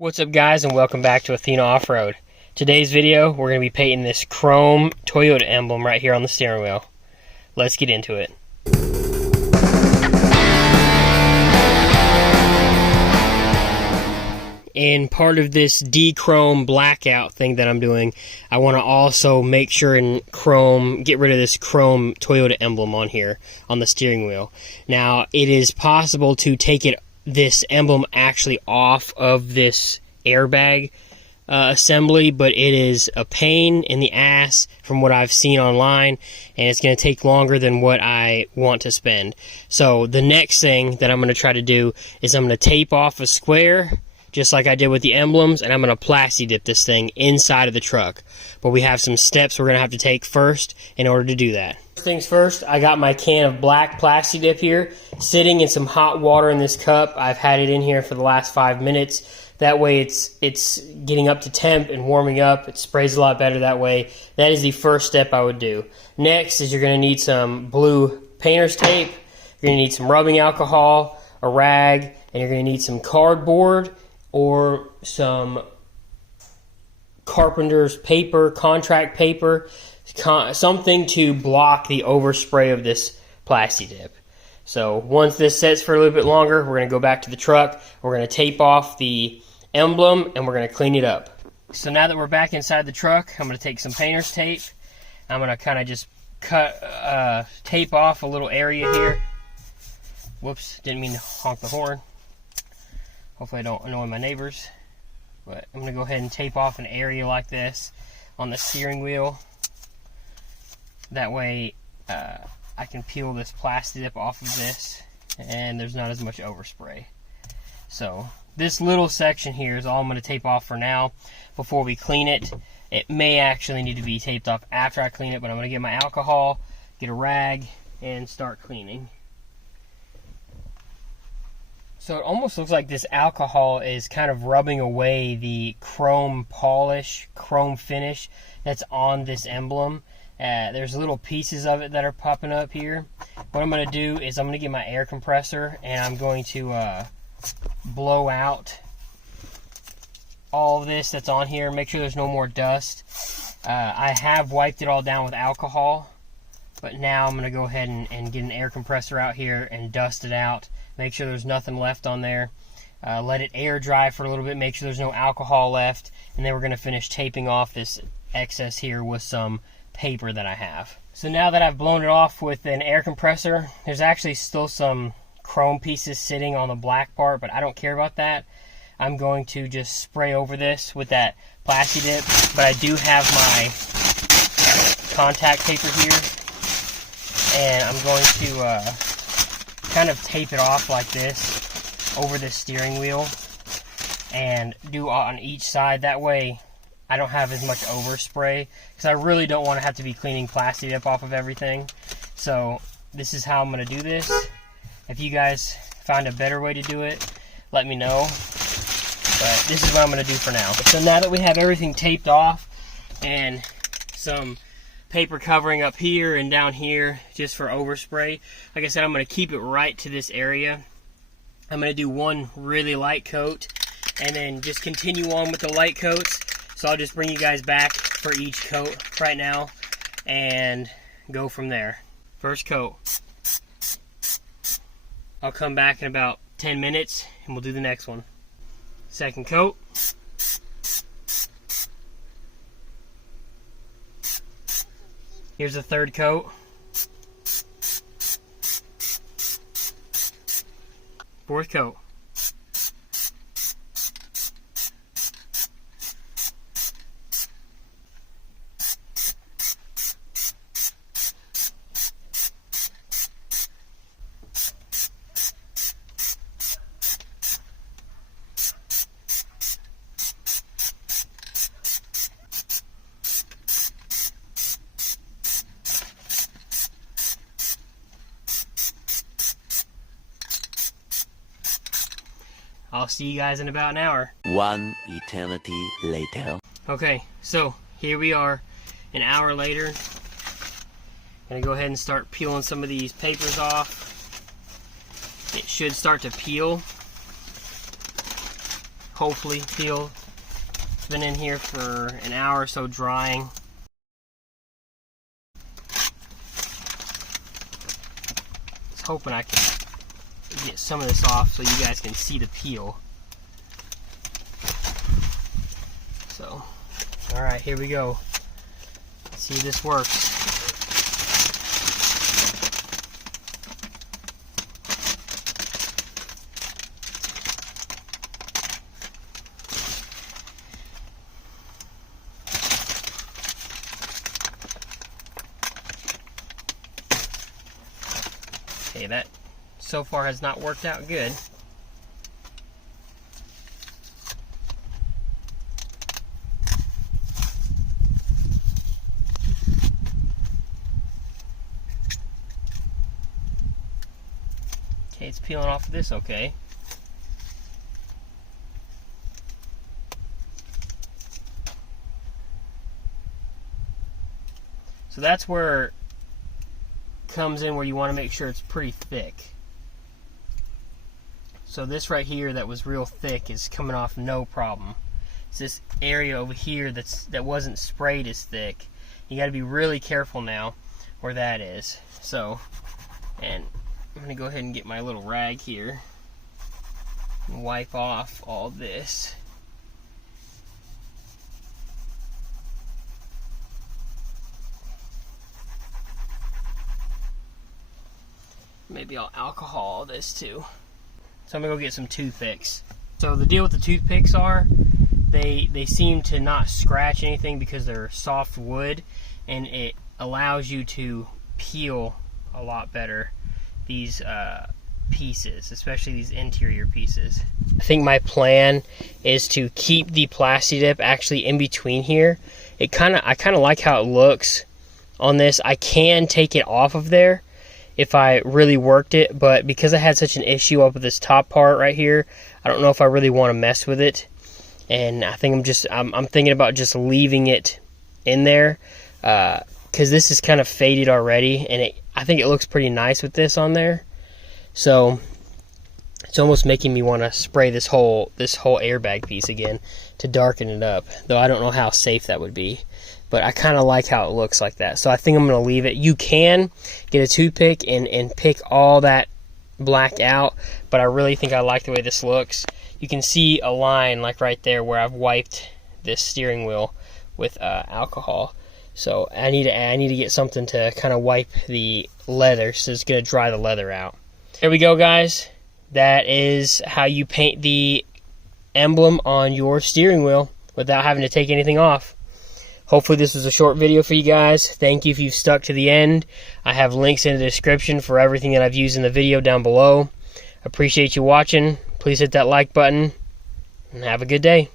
What's up guys, and welcome back to Athena Off-Road. Today's video, we're going to be painting this chrome Toyota emblem right here on the steering wheel. Let's get into it. And part of this de-chrome blackout thing that I'm doing, I want to also make sure and get rid of this chrome Toyota emblem on here on the steering wheel. Now, it is possible to take this emblem actually off of this airbag assembly, but it is a pain in the ass from what I've seen online, and it's going to take longer than what I want to spend. So the next thing that I'm going to try to do is I'm going to tape off a square just like I did with the emblems, and I'm going to Plasti Dip this thing inside of the truck. But we have some steps we're going to have to take first in order to do that. First things first, I got my can of black Plasti Dip here, sitting in some hot water in this cup. I've had it in here for the last 5 minutes. That way it's getting up to temp and warming up. It sprays a lot better that way. That is the first step I would do. Next is you're going to need some blue painter's tape. You're going to need some rubbing alcohol, a rag, and you're going to need some cardboard or some carpenter's paper, contract paper, something to block the overspray of this Plasti Dip. So once this sets for a little bit longer, we're going to go back to the truck, we're going to tape off the emblem, and we're going to clean it up. So now that we're back inside the truck, I'm going to take some painter's tape. I'm going to kind of just tape off a little area here. Whoops, didn't mean to honk the horn. Hopefully I don't annoy my neighbors. But I'm going to go ahead and tape off an area like this on the steering wheel. That way I can peel this Plasti Dip off of this and there's not as much overspray. So this little section here is all I'm going to tape off for now before we clean it. It may actually need to be taped off after I clean it, but I'm going to get my alcohol, get a rag, and start cleaning. So it almost looks like this alcohol is kind of rubbing away the chrome polish, chrome finish that's on this emblem. There's little pieces of it that are popping up here. What I'm going to do is I'm going to get my air compressor and I'm going to blow out all of this that's on here. Make sure there's no more dust. I have wiped it all down with alcohol, but now I'm going to go ahead and get an air compressor out here and dust it out. Make sure there's nothing left on there. Let it air dry for a little bit. Make sure there's no alcohol left. And then we're going to finish taping off this excess here with some paper that I have. So now that I've blown it off with an air compressor, there's actually still some chrome pieces sitting on the black part, but I don't care about that. I'm going to just spray over this with that Plasti Dip. But I do have my contact paper here. And I'm going to kind of tape it off like this over the steering wheel and do on each side. That way I don't have as much overspray, because I really don't want to have to be cleaning Plasti Dip off of everything. So this is how I'm going to do this. If you guys find a better way to do it, let me know. But this is what I'm going to do for now. So now that we have everything taped off and some paper covering up here and down here just for overspray, like I said, I'm going to keep it right to this area. I'm going to do one really light coat and then just continue on with the light coats. So I'll just bring you guys back for each coat right now and go from there. First coat. I'll come back in about 10 minutes and we'll do the next one. Second coat. Here's the third coat. Fourth coat. I'll see you guys in about an hour. One eternity later. Okay, so here we are an hour later. I'm gonna go ahead and start peeling some of these papers off. It should start to peel. hopefully peel. It's been in here for an hour or so drying. Just hoping I can get some of this off so you guys can see the peel. So, alright, here we go. Let's see if this works. Okay, that so far has not worked out good. Okay, it's peeling off of this okay. So that's where comes in, where you want to make sure it's pretty thick. So this right here that was real thick is coming off no problem. It's this area over here that wasn't sprayed as thick. You got to be really careful now where that is. So, and I'm going to go ahead and get my little rag here and wipe off all this. Maybe I'll alcohol this too. So I'm gonna go get some toothpicks. So the deal with the toothpicks are, they seem to not scratch anything because they're soft wood, and it allows you to peel a lot better these pieces, especially these interior pieces. I think my plan is to keep the Plasti Dip actually in between here. I kind of like how it looks on this. I can take it off of there if I really worked it, but because I had such an issue up with this top part right here, I don't know if I really want to mess with it. And I think I'm thinking about just leaving it in there, because this is kind of faded already, and I think it looks pretty nice with this on there. So it's almost making me want to spray this whole airbag piece again to darken it up, though I don't know how safe that would be. But I kind of like how it looks like that. So I think I'm going to leave it. You can get a toothpick and pick all that black out, but I really think I like the way this looks. You can see a line like right there where I've wiped this steering wheel with alcohol. So I need to get something to kind of wipe the leather, so it's going to dry the leather out. There we go, guys. That is how you paint the emblem on your steering wheel without having to take anything off. Hopefully this was a short video for you guys. Thank you if you've stuck to the end. I have links in the description for everything that I've used in the video down below. Appreciate you watching. Please hit that like button and have a good day.